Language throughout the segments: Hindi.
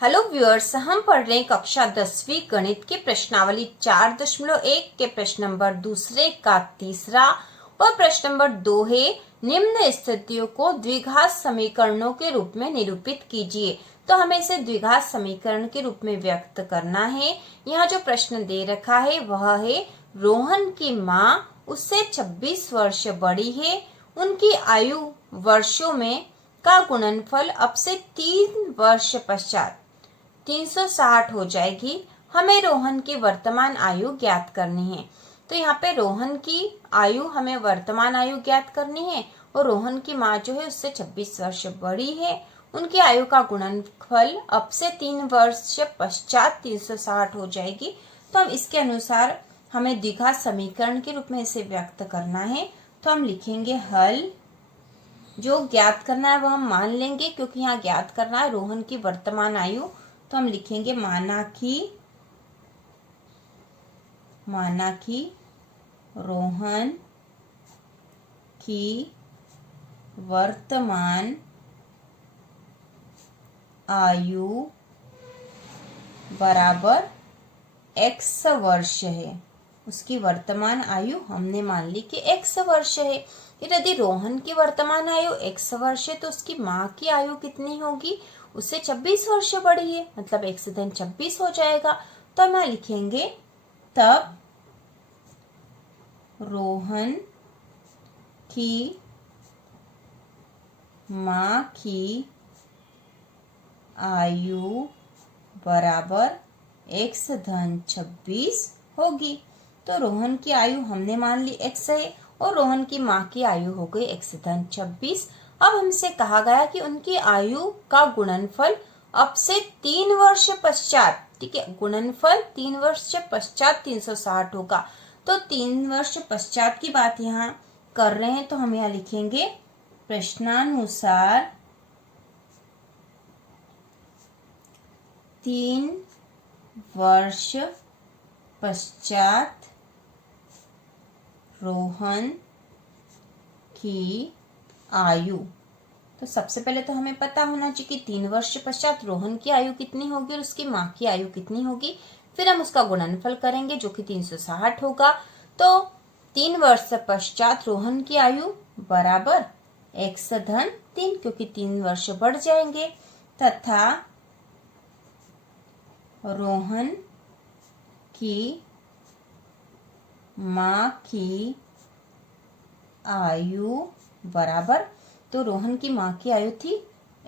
हेलो व्यूअर्स, हम पढ़ रहे हैं कक्षा 10वीं गणित की प्रश्नावली 4.1 के प्रश्न नंबर दूसरे का तीसरा और प्रश्न नंबर 2 है निम्न स्थितियों को द्विघात समीकरणों के रूप में निरूपित कीजिए। तो हमें इसे द्विघात समीकरण के रूप में व्यक्त करना है। यहाँ जो प्रश्न दे रखा है वह है रोहन की माँ उससे 26 वर्ष बड़ी है, उनकी आयु वर्षों में का गुणनफल अब से 3 वर्ष पश्चात 360 हो जाएगी। हमें रोहन की वर्तमान आयु ज्ञात करनी है। तो यहाँ पे रोहन की आयु हमें वर्तमान आयु ज्ञात करनी है और रोहन की माँ जो है उससे 26 वर्ष बड़ी है। उनकी आयु का गुणनफल अब से 3 वर्ष पश्चात 360 हो जाएगी। तो हम इसके अनुसार हमें द्विघात समीकरण के रूप में इसे व्यक्त करना है। तो हम लिखेंगे हल। जो ज्ञात करना है वह हम मान लेंगे क्योंकि यहाँ ज्ञात करना है रोहन की वर्तमान आयु। तो हम लिखेंगे माना कि रोहन की वर्तमान आयु बराबर x वर्ष है। उसकी वर्तमान आयु हमने मान ली कि x वर्ष है। यदि रोहन की वर्तमान आयु x वर्ष है तो उसकी माँ की आयु कितनी होगी? उससे 26 वर्ष बड़ी है, मतलब x धन 26 हो जाएगा। तो हम लिखेंगे तब रोहन की माँ की आयु बराबर x धन 26 होगी। तो रोहन की आयु हमने मान ली x है और रोहन की माँ की आयु हो गई x धन 26। अब हमसे कहा गया कि उनकी आयु का गुणनफल अब से 3 वर्ष पश्चात, ठीक है, गुणनफल 3 वर्ष पश्चात 360 होगा। तो 3 वर्ष पश्चात की बात यहाँ कर रहे हैं। तो हम यहाँ लिखेंगे प्रश्नानुसार 3 वर्ष पश्चात रोहन की आयु। तो सबसे पहले तो हमें पता होना चाहिए कि 3 वर्ष पश्चात रोहन की आयु कितनी होगी और उसकी माँ की आयु कितनी होगी। फिर हम उसका गुणनफल करेंगे जो कि 360 होगा। तो 3 वर्ष पश्चात रोहन की आयु बराबर x धन 3, क्योंकि 3 वर्ष बढ़ जाएंगे, तथा रोहन की माँ की आयु बराबर, तो रोहन की माँ की आयु थी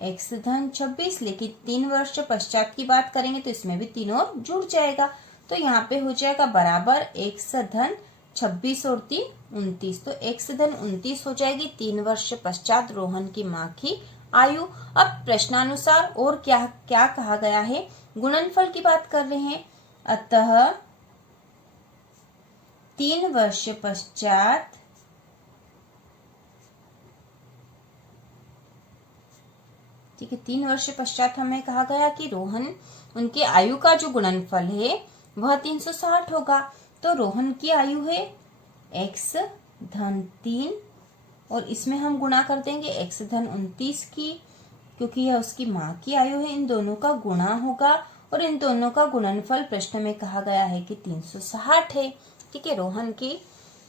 x धन 26, लेकिन 3 वर्ष पश्चात की बात करेंगे तो इसमें भी 3 और जुड़ जाएगा। तो यहाँ पे हो जाएगा बराबर x धन 26 और 3 29। तो x धन 29 हो जाएगी 3 वर्ष पश्चात रोहन की माँ की आयु। अब प्रश्नानुसार और क्या क्या कहा गया है, गुणनफल की बात कर रहे हैं। अतः 3 वर्ष पश्चात ठीक है, 3 वर्ष पश्चात हमें कहा गया कि रोहन उनकी आयु का जो गुणनफल है वह 360 होगा। तो रोहन की आयु है x धन 3 और इसमें हम गुणा कर देंगे x धन 29 की, क्योंकि यह उसकी माँ की आयु है। इन दोनों का गुणा होगा और इन दोनों का गुणनफल प्रश्न में कहा गया है कि 360 है। ठीक है, रोहन की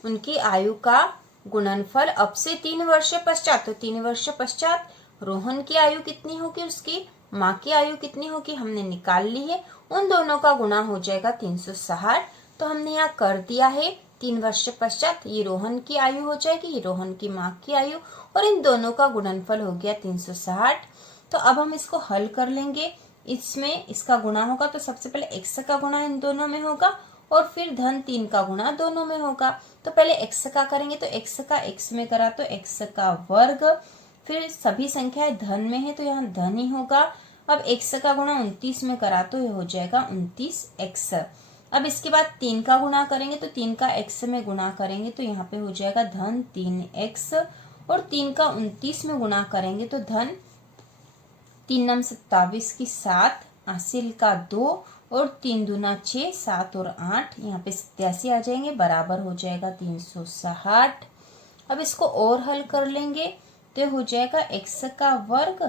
उनकी आयु का गुणनफल अब से 3 वर्ष पश्चात, तो 3 वर्ष पश्चात रोहन की आयु कितनी होगी, उसकी माँ की आयु कितनी होगी हमने निकाल ली है। उन दोनों का गुणा हो जाएगा 360। तो हमने यहाँ कर दिया है 3 वर्ष पश्चात ये रोहन की आयु हो जाएगी, ये रोहन की माँ की आयु, और इन दोनों का गुणनफल हो गया 360। तो अब हम इसको हल कर लेंगे। इसमें इसका गुणा होगा तो सबसे पहले x का गुणा इन दोनों में होगा और फिर धन 3 का गुणा दोनों में होगा। तो पहले x का करेंगे तो x का x में करा तो x का वर्ग, फिर सभी संख्याएं धन में है तो यहाँ धन ही होगा। अब x का गुणा 29 में करा तो यह हो जाएगा 29x। अब इसके बाद 3 का गुणा करेंगे तो 3 का x में गुणा करेंगे तो यहाँ पे हो जाएगा धन 3x, और 3 का 29 में गुणा करेंगे तो धन 3 नम 27 की 7, हासिल का 2 और 3 दूना 6, 7 और 8, यहाँ पे 87 आ जाएंगे, बराबर हो जाएगा 360। अब इसको और हल कर लेंगे तो हो जाएगा x का वर्ग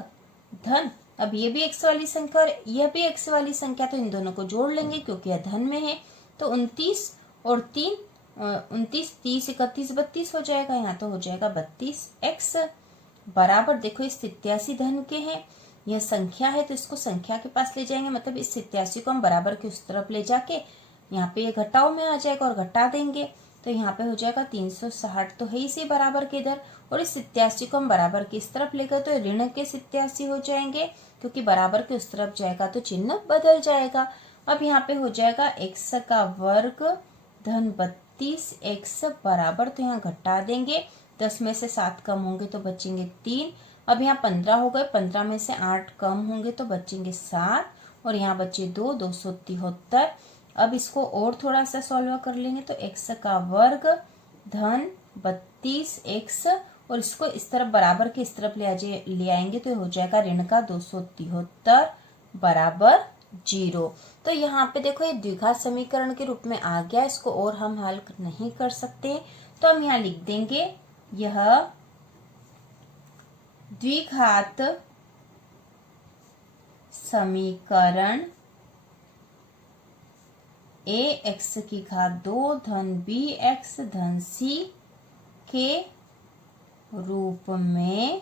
धन, अब ये भी x वाली संख्या और यह भी x वाली संख्या, तो इन दोनों को जोड़ लेंगे क्योंकि यह धन में है। तो 29 और 3 29, 30, 31, 32 हो जाएगा। यहाँ तो हो जाएगा 32x बराबर, देखो इस 87 धन के हैं, यह संख्या है तो इसको संख्या के पास ले जाएंगे, मतलब इस 87 को हम बराबर के उस तरफ ले जाके यहाँ पे ये घटाव में आ जाएगा और घटा देंगे। तो यहाँ पे हो जाएगा 360 तो है इसी बराबर के इधर, और इस 87 को हम बराबर के इस तरफ लेकर तो ऋण के 87 हो जाएंगे, क्योंकि बराबर के उस तरफ जाएगा तो चिन्ह बदल जाएगा। अब यहाँ पे हो जाएगा x का वर्ग धन 32x बराबर, तो यहाँ घटा देंगे, 10 में से 7 कम होंगे तो बचेंगे 3। अब यहाँ 15 हो गए, 15 में से 8 कम होंगे तो बचेंगे 7, और यहाँ बचे 2, 273। अब इसको और थोड़ा सा सॉल्व कर लेंगे, तो x का वर्ग धन 32x, और इसको इस तरफ बराबर के इस तरफ ले आएंगे तो हो जाएगा ऋण का 273 बराबर 0। तो यहाँ पे देखो ये द्विघात समीकरण के रूप में आ गया, इसको और हम हल नहीं कर सकते, तो हम यहाँ लिख देंगे यह द्विघात समीकरण ax की घात 2 धन bx धन c के रूप में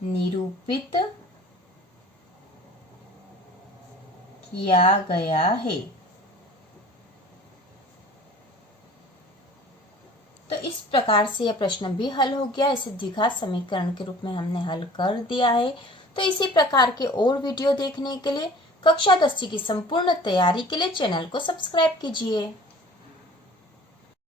निरूपित किया गया है। तो इस प्रकार से यह प्रश्न भी हल हो गया, इसे द्विघात समीकरण के रूप में हमने हल कर दिया है। तो इसी प्रकार के और वीडियो देखने के लिए कक्षा 10 की संपूर्ण तैयारी के लिए चैनल को सब्सक्राइब कीजिए।